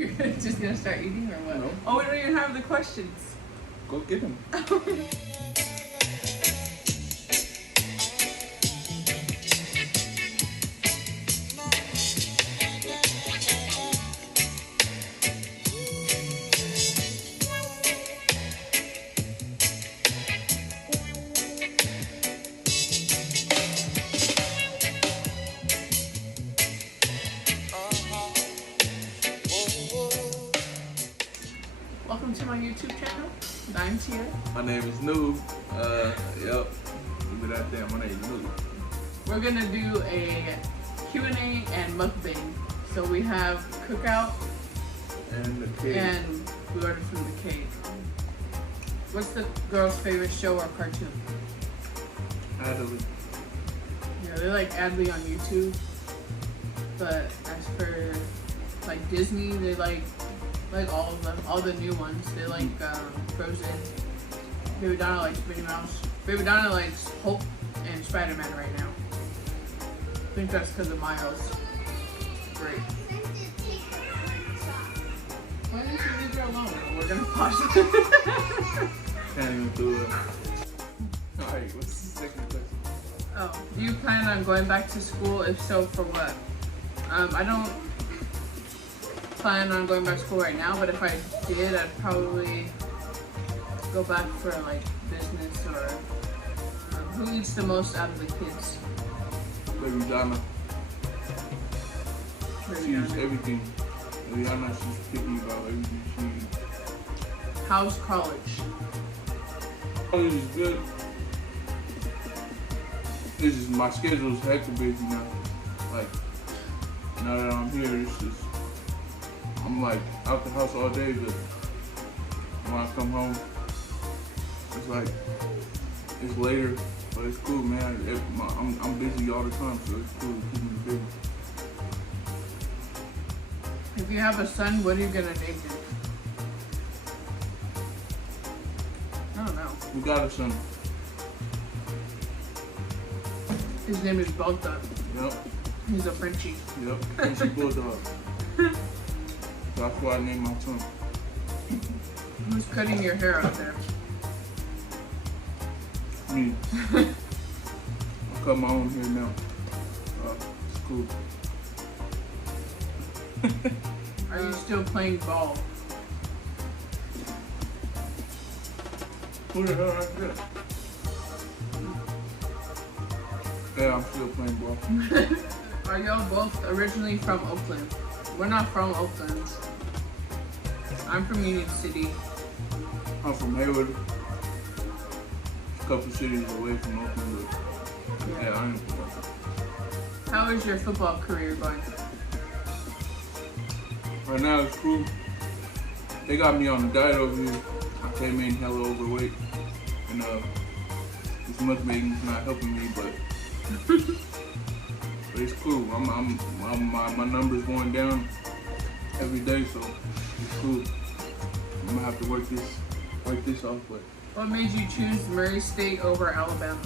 You're just gonna start eating or what? No. Oh, we don't even have the questions. Go get them. Welcome to my YouTube channel. I'm Tia. My name is Noob. Yep. Give me that damn. My name is Noob. We're gonna do a Q&A and mukbang. So we have cookout And the kid. and we ordered from the cake. What's the girl's favorite show or cartoon? Adley. Yeah, they like Adley on YouTube. But as for like Disney, they like all of them, all the new ones. They like Frozen. Baby Donna likes Mickey Mouse. Baby Donna likes Hulk and Spider-Man right now. I think that's because of Miles. Great. Why didn't you leave her alone? We're gonna pause it. Can't even do it. Alright, what's the second question? Oh, do you plan on going back to school? If so, for what? I don't plan on going back to school right now, but if I did, I'd probably go back for like business or who eats the most out of the kids? Baby Donna. Baby She eats Donna. everything. Baby Donna, she's picky about everything she eats. How's college? College is good. This is my schedule's hecka busy now. Like, now that I'm here, it's just, I'm like out the house all day, but when I come home, it's like, it's later, but it's cool, man. I'm busy all the time, so it's cool to keep me busy. If you have a son, what are you gonna name him? I don't know. We got a son. His name is Balta. Yep, He's a Frenchie. yep. Frenchie Bulldog. That's why I named my son. Who's cutting your hair out there? Me. I cut my own hair now. It's cool. Are you still playing ball? Who the hell is that? Yeah, I'm still playing ball. Are y'all both originally from Oakland? We're not from Oakland. I'm from Union City. I'm from Hayward. A couple cities away from Oakland, but yeah, I am from Oakland. How is your football career going? Right now it's cool. They got me on a diet over here. I came in hella overweight, and this mukbang is not helping me, but it's cool. My numbers going down every day, so it's cool. I'm gonna have to work this off, but. What made you choose Murray State over Alabama?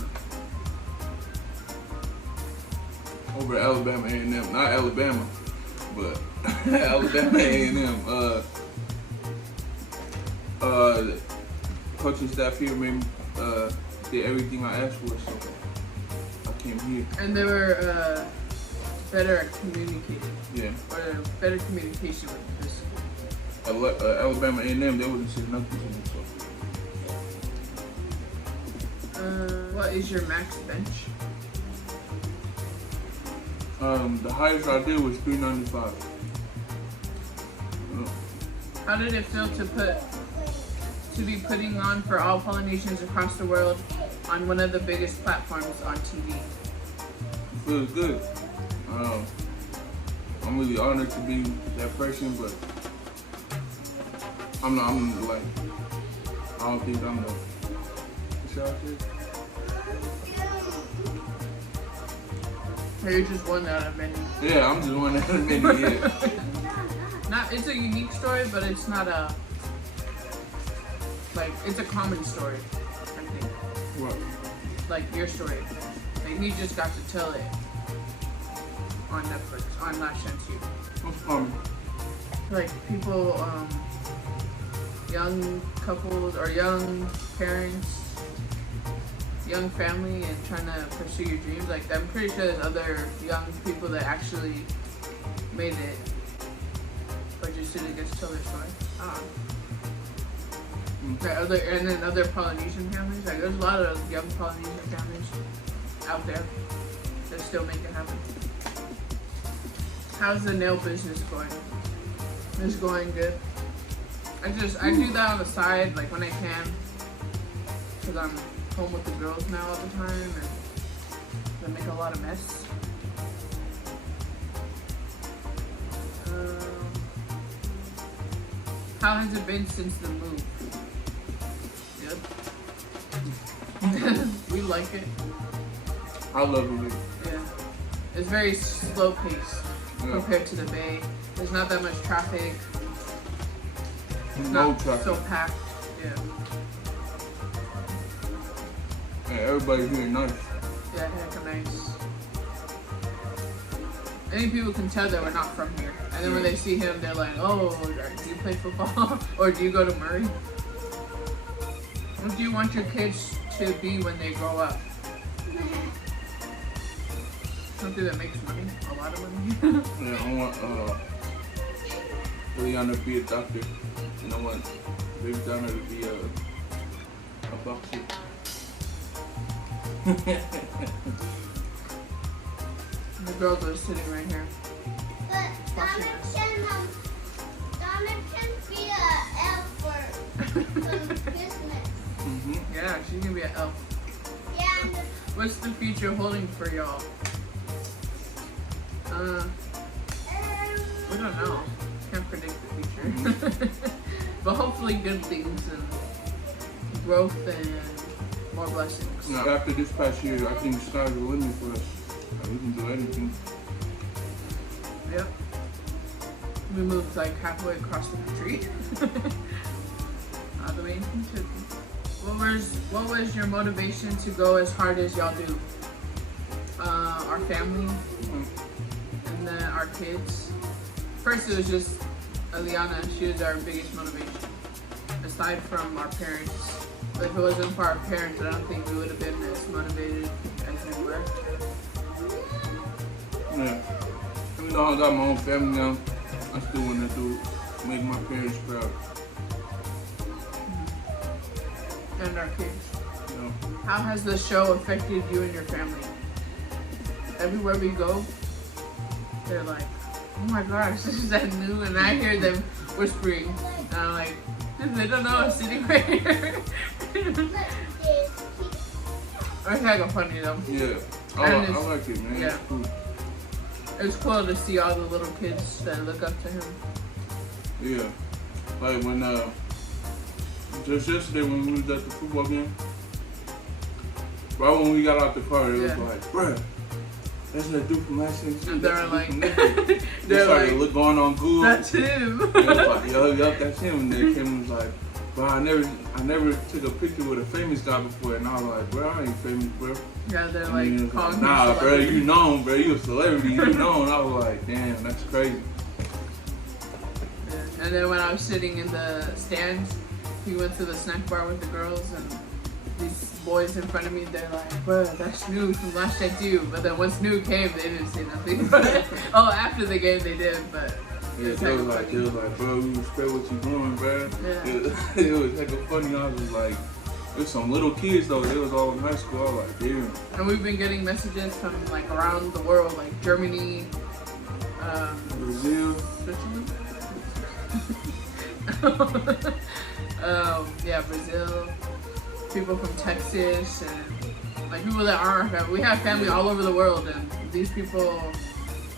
Over Alabama A&M, not Alabama, but Alabama A&M. The coaching staff here made me did everything I asked for, so I came here. And they were better at communicating. Yeah. Or better communication with this. Alabama A&M, they wouldn't say nothing to me. So. What is your max bench? The highest I did was 395. How did it feel to be putting on for all Polynesians across the world on one of the biggest platforms on TV? It feels good. I'm really honored to be that person, but I'm like, I don't think I'm the, what's y'all say? Or you're just one out of many. Yeah, I'm just one out of many, yeah. It's a unique story, but it's not a, like, it's a common story, I think. What? Like your story. Like, he just got to tell it on Netflix, on Last Chance U. What's common? like people, young couples or young parents, young family, and trying to pursue your dreams. Like I'm pretty sure there's other young people that actually made it, but just didn't get to tell their story. I don't know. And then other Polynesian families. Like there's a lot of young Polynesian families out there that still make it happen. How's the nail business going? It's going good. I do that on the side, like when I can, because I'm home with the girls now all the time, and they make a lot of mess. How has it been since the move? Good. We like it. I love it. Yeah. It's very slow paced compared to the Bay. There's not that much traffic. It's No not traffic. so packed. Yeah. Hey, everybody here nice. Yeah, heck of nice. I think people can tell that we're not from here. And then when they see him, they're like, oh, do you play football? Or do you go to Murray? What do you want your kids to be when they grow up? Something that makes money, a lot of money. Yeah, I want Leona to be a doctor. And I want Baby Donna to be a boxer. The girls are sitting right here. But Donna can be an elf for Christmas. Yeah, she can be an elf. Yeah. And What's the future holding for y'all? We don't know. Can't predict the future. But hopefully good things and growth and more blessings. Now, after this past year, I think the sky's the limit for us. We can do anything. Yep. We moved like halfway across the country. All the way into Turkey. What was your motivation to go as hard as y'all do? Our family and then our kids. First it was just Eliana. She was our biggest motivation. Aside from our parents. But if it wasn't for our parents, I don't think we would have been as motivated as we were. Yeah. Even though I got my own family now, I still want to make my parents proud. And our kids. You know? How has the show affected you and your family? Everywhere we go, they're like, oh my gosh, this is that new, and I hear them whispering, and I'm like, they don't know I'm sitting right here. It's kind of funny though. Yeah, I like it, man. Yeah. It's cool. It's cool to see all the little kids that look up to him. Yeah, like when just yesterday when we was at the football game, right when we got out the car, it was like, bruh, that's that dude from last season. And they're like, they started like, going on Google. That's him. They was like, yo, that's him. And then Kim was like, bro, I never took a picture with a famous guy before. And I was like, bro, I ain't famous, bro. Yeah, they're And like, he was calling like, nah, him bro, you known, bro. You a celebrity, you known. I was like, damn, that's crazy. Yeah. And then when I was sitting in the stands, he went to the snack bar with the girls, and these boys in front of me, they're like, bro, that's new from last I do. But then once new came, they didn't say nothing. Oh, after the game they did, but Yeah, they was like, bro, we respect what you doing, bro. Yeah. It was hecka funny. I was like, there's some little kids though. They was all in high school. I was like, damn. And we've been getting messages from like around the world, like Germany, Brazil. Switzerland. Yeah, Brazil. People from Texas and like people that aren't our family. We have family all over the world, and these people,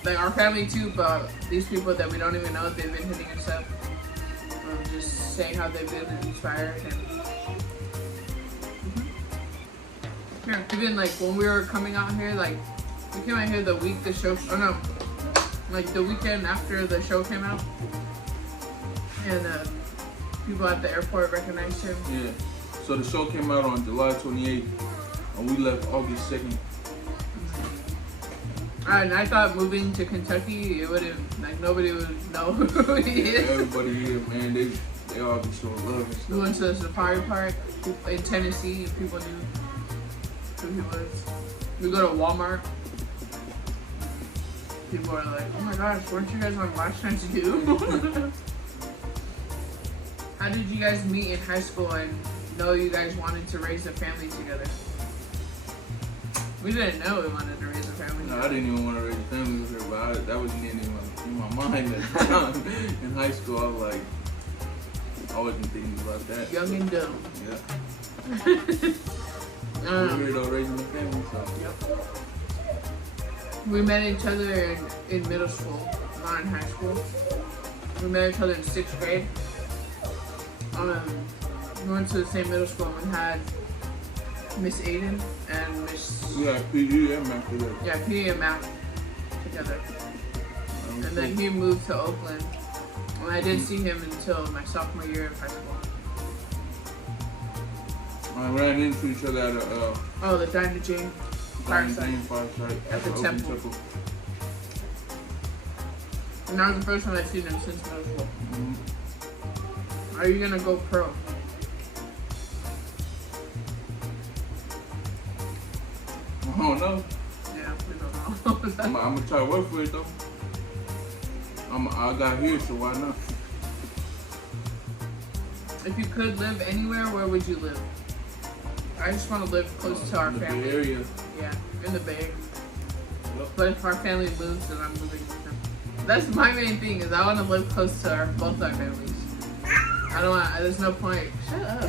like our family too, but these people that we don't even know, they've been hitting us up, just saying how they've been inspired. And yeah, even like when we were coming out here, like we came out here the week the show, like the weekend after the show came out, and people at the airport recognized him. Yeah. So the show came out on July 28th, and we left August 2nd. And I thought moving to Kentucky, it wouldn't, like, nobody would know who he is. Everybody here, man, they all be showing love and We stuff. went to the safari park in Tennessee, and people knew who he was. We go to Walmart. People are like, oh my gosh, weren't you guys on Last Chance U? How did you guys meet in high school and know you guys wanted to raise a family together? We didn't know we wanted to raise a family No, I together. didn't even want to raise a family with her, but that wasn't in my mind at the time. In high school, I was like, I wasn't thinking about that. Young and dumb. Yeah. We're here though, raising a family, so. Yep. We met each other in middle school, not in high school. We met each other in 6th grade. We went to the same middle school and we had Miss Aiden and Miss... We had PE and math together. Yeah, PE and math together. And then he moved to Oakland. And I didn't see him until my sophomore year of high school. I ran into each other at a Oh, the Dinah Jane fireside. At the Oakland temple. And that was the first time I've seen him since middle school. Mm-hmm. Are you gonna go pro? I don't know. Yeah, we don't know. I'm gonna try to work for it though. I got here, so why not? If you could live anywhere, where would you live? I just want to live close to our In the family. Bay Area. Yeah, in the Bay. Yep. But if our family moves, then I'm moving with them. That's my main thing, is I want to live close to both our families. I don't want, there's no point. Shut up.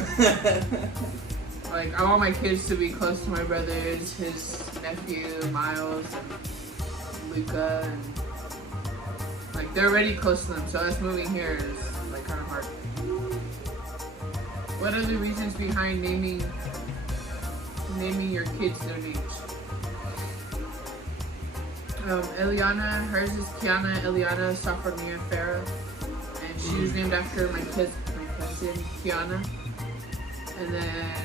Like, I want my kids to be close to my brothers, his nephew, Miles, and Luca, and like, they're already close to them, so us moving here is like kind of hard. What are the reasons behind naming your kids their names? Eliana, hers is Kiana Eliana Safrania Farah, and she was named after my cousin Kiana. And then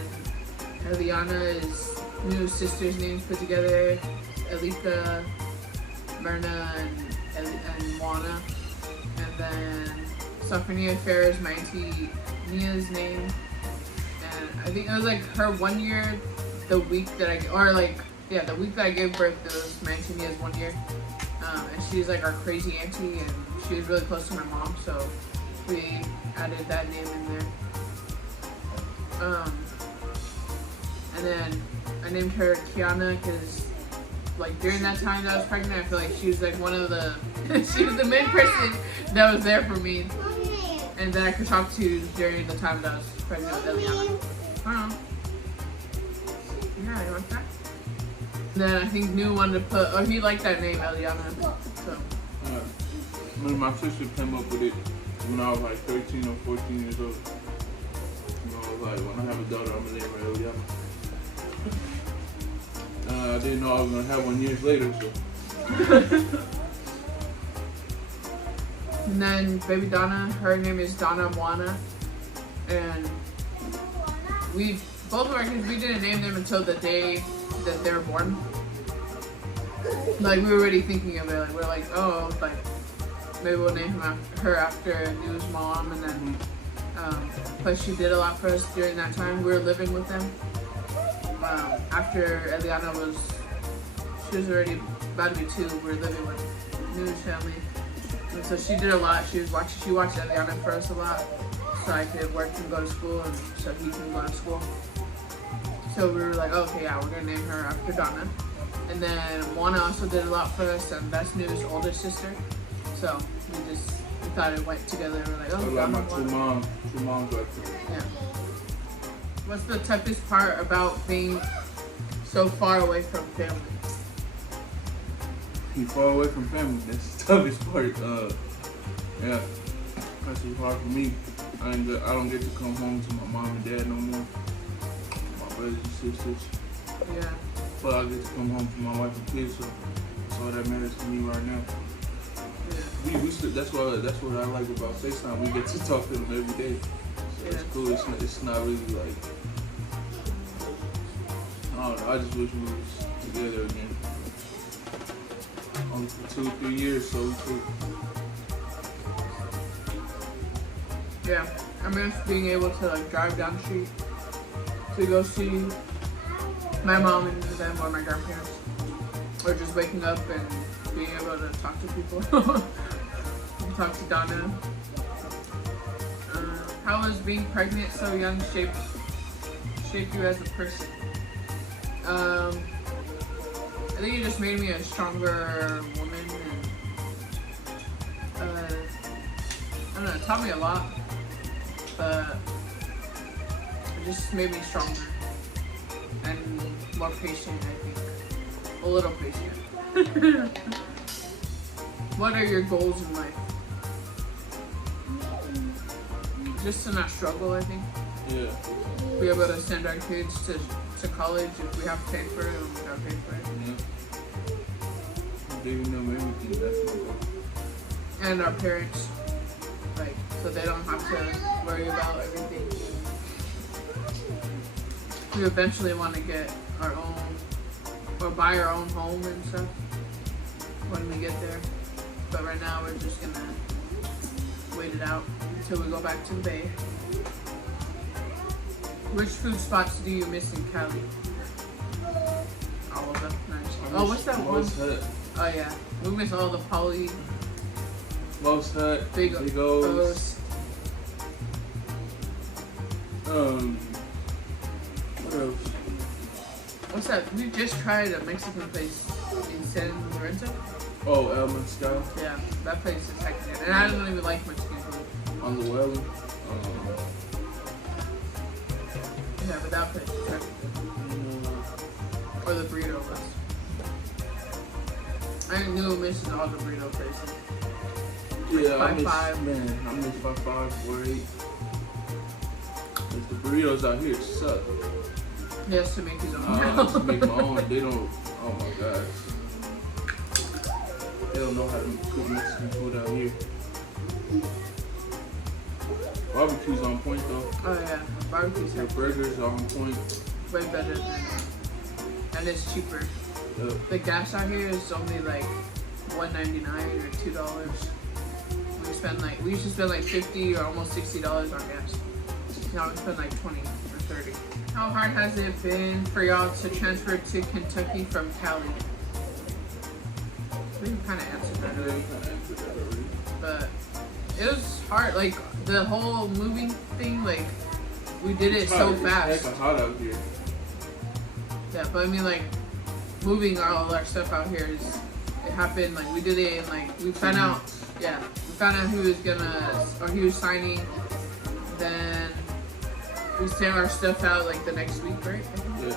Eliana is new sisters' names put together, Elika, Myrna, and Juana. And then Safrania Farah is my auntie Nia's name. And I think it was like her 1 year, the week that the week that I gave birth, it was my auntie Nia's 1 year. And she's like our crazy auntie, and she was really close to my mom, so we added that name in there. And then I named her Kiana because, like, during that time that I was pregnant, I feel like she was like one of the, she was the main person that was there for me, and that I could talk to during the time that I was pregnant with Eliana. Oh. Yeah, you like that? And then I think New wanted to put, he liked that name, Eliana. So. When my sister came up with it when I was like 13 or 14 years old. You know, I was like, when I have a daughter, I'm gonna name her Eliana. I didn't know I was gonna have one years later, so. And then baby Donna, her name is Donna Moana, and both of our kids, we didn't name them until the day that they were born. Like, we were already thinking of it, like, we're like, oh, like, maybe we'll name her after New's mom, and then, but she did a lot for us during that time. We were living with them. After Eliana she was already about to be 2, we were living with New's family. And so she did a lot. She watched Eliana for us a lot, so I could work and go to school, and so he can go to school. So we were like, okay, yeah, we're gonna name her after Donna. And then Juana also did a lot for us, and that's New's older sister. So we thought it went together. We're like, oh, Like Donna, my two moms right there. yeah. What's the toughest part about being so far away from family? You far away from family, that's the toughest part. Yeah, that's what's hard for me. I don't get to come home to my mom and dad no more. My brothers and sisters. Yeah. But I get to come home to my wife and kids, so that's all that matters to me right now. Yeah. That's what I like about FaceTime. We get to talk to them every day. So it's cool. It's not really like, I don't know. I just wish we was together again. only for 2-3 years, so we could. Yeah, I miss being able to like drive down the street to go see my mom and them or my grandparents, or just waking up and being able to talk to people, talk to Donna. How has being pregnant so young shaped you as a person? I think it just made me a stronger woman, and I don't know, it taught me a lot, but it just made me stronger and more patient, I think. A little patient. What are your goals in life? Just to not struggle, I think. Yeah. Be able to send our kids to college if we have to pay for it, and we gotta pay for it. Yeah. Giving them everything, definitely. And our parents, like, so they don't have to worry about everything. We eventually want to get our own, or buy our own home and stuff when we get there. But right now we're just gonna wait it out until we go back to the Bay. Which food spots do you miss in Cali? All of them. Nice. Oh, what's that one? Most Hut. Oh yeah, we miss all the poly. Most Hut. Big O's. What else? What's that? We just tried a Mexican place in San Lorenzo. Oh, El Mezcal. Yeah, that place is heckin' good. And I don't even like Mexican food. On the Welling. Yeah, but that place is heckin' good. Or the burrito place. I knew missing all the burrito places. Yeah, I miss 5-5. Man, I miss 5-5, 4-8. The burritos out here suck. He has to make his own. I have to make my own. They don't. Oh my gosh. They don't know how to cook Mexican food out here. Barbecue's on point though. Oh yeah, barbecue's Their heckin' burgers are on point. way better than, and it's cheaper. Yeah. The gas out here is only like $1.99 or $2. We used to spend like $50 or almost $60 on gas. Now we spend like 20 or 30. How hard has it been for y'all to transfer to Kentucky from Cali? We kind of answered that already, but it was hard. Like the whole moving thing, like we did it so fast. It's hot out here. Yeah, but I mean, like moving all our stuff out here is it happened. Like we did it, and like we found out. Yeah, we found out who was gonna or he was signing. Then we sent our stuff out like the next week, right? Yeah.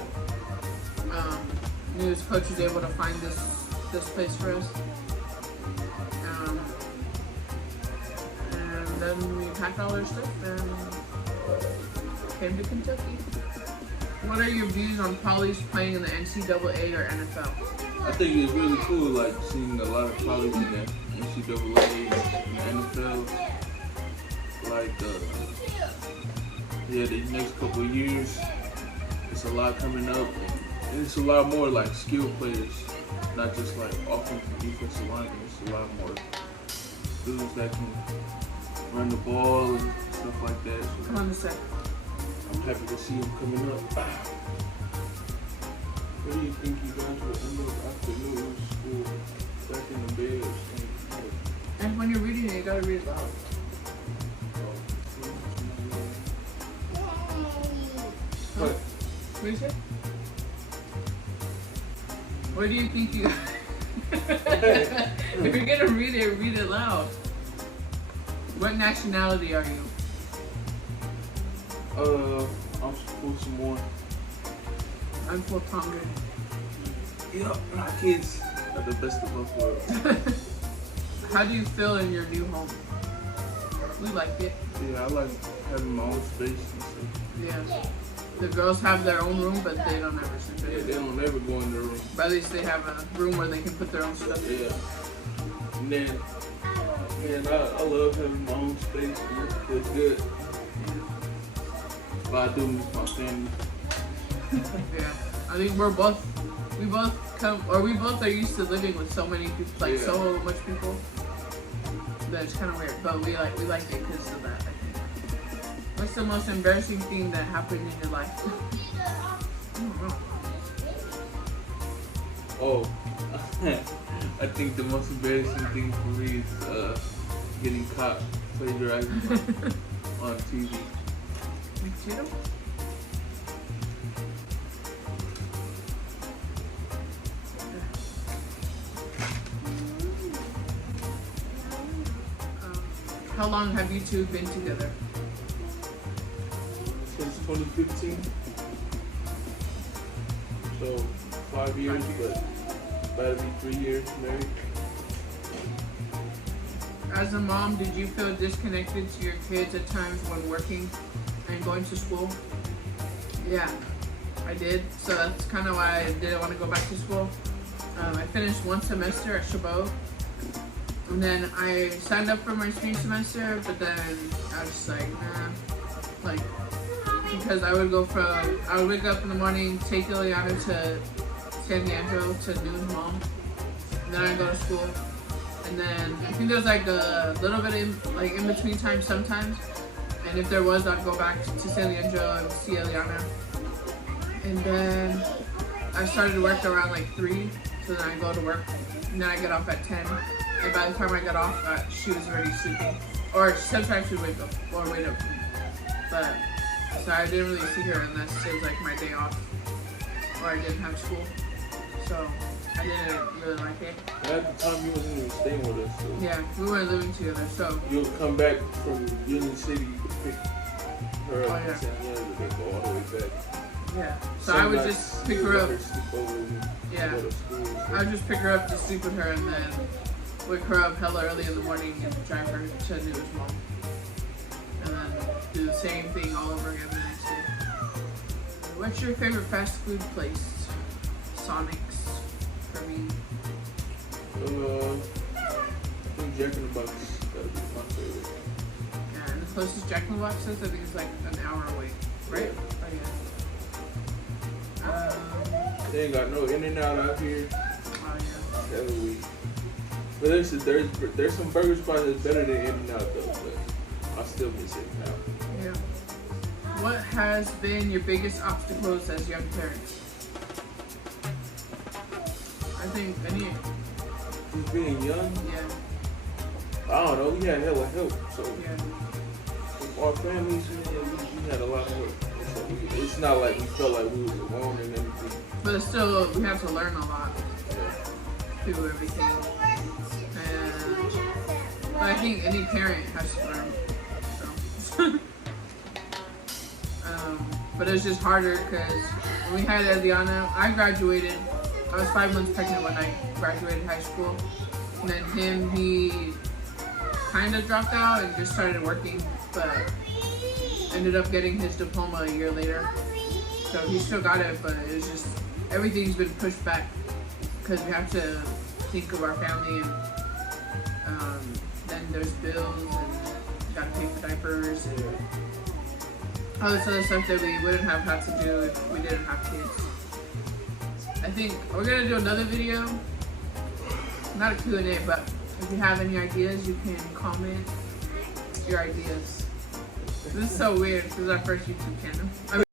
News coach was able to find this place for us. And then we packed all our stuff and came to Kentucky. What are your views on polys playing in the NCAA or NFL? I think it's really cool, like seeing a lot of colleges in the NCAA and NFL. Like, yeah, the next couple of years, it's a lot coming up, and it's a lot more like skilled players, not just like offensive and defensive linemen. It's a lot more dudes that can run the ball and stuff like that. So Come on a sec. I'm happy to see them coming up. What do you think you guys will end up after middle school, back in the bed or something? And when you're reading it, you gotta read it loud. What? What do you say? What do you think you... If you're gonna read it loud. What nationality are you? I'm supposed to more. I'm full Tongan. Yep, my kids are the best of both worlds. How do you feel in your new home? We like it. Yeah, I like having my own space and stuff. Yeah. The girls have their own room, but they don't ever sleep Yeah, in they it. don't ever go in their room. But at least they have a room where they can put their own stuff in. Yeah. And then, man, I love having my own space. And it feels good. But I do miss my family. Yeah. I think we're both we both are used to living with so many people, like Yeah. so much people. That it's kind of weird, but we like it because of that. I think. What's the most embarrassing thing that happened in your life? I don't know. Oh, I think the most embarrassing thing for me is getting caught plagiarizing on TV. Me too. How long have you two been together? Since 2015. So 5 years, but about to be 3 years married. As a mom, did you feel disconnected to your kids at times when working and going to school? Yeah, I did. So that's kind of why I didn't want to go back to school. I finished one semester at Chabot. And then I signed up for my spring semester, but then I was just like, nah. Like, because I would wake up in the morning, take Ileana to San Leandro to Noon's mom. And then I'd go to school. And then I think there was like a little bit in between time sometimes. And if there was, I'd go back to San Leandro and see Ileana. And then I started work around like 3, so then I go to work. And then I get off at 10. And by the time I got off, she was already sleeping. Or sometimes she would wake up or wait up. But, so I didn't really see her unless it was like my day off. Or I didn't have school. So, I didn't really like it. At the time, you wasn't even staying with us. So Yeah, we weren't living together, so. you'll come back from Union City, you could pick her up Oh, in yeah. San Diego, they go all the way back. Yeah. So Some I would nights just pick you her let up. sleep over and Yeah. go to school. I would just pick her up to sleep with her and then wake her up hella early in the morning and drive her to New's mom. And then do the same thing all over again the next day. What's your favorite fast food place? Sonic's for me. I think Jack in the Box, that would be my favorite. Yeah, and the closest Jack in the Box is, I think it's like an hour away. Right? Oh yeah. They ain't got no In-N-Out out here. Oh yeah. That's weak. But there's some burger spots that's better than In-N-Out though, but I still miss In-N-Out. Yeah. What has been your biggest obstacles as young parents? I think any. Just being young, Yeah. I don't know, we had hella help, so Yeah. our families, we had a lot of help. So it's not like we felt like we was alone and everything. But still, we have to learn a lot Yeah. through everything. And but I think any parent has to learn. So. But it was just harder because when we had Eliana, I graduated. I was 5 months pregnant when I graduated high school. And then he kind of dropped out and just started working, but ended up getting his diploma a year later. So he still got it, but it was just, everything's been pushed back because we have to think of our family and then there's bills and gotta pay for diapers and all this other stuff that we wouldn't have had to do if we didn't have kids. I think we're gonna do another video, not a Q&A, but if you have any ideas, you can comment your ideas. This is so weird. This is our first YouTube channel. I mean,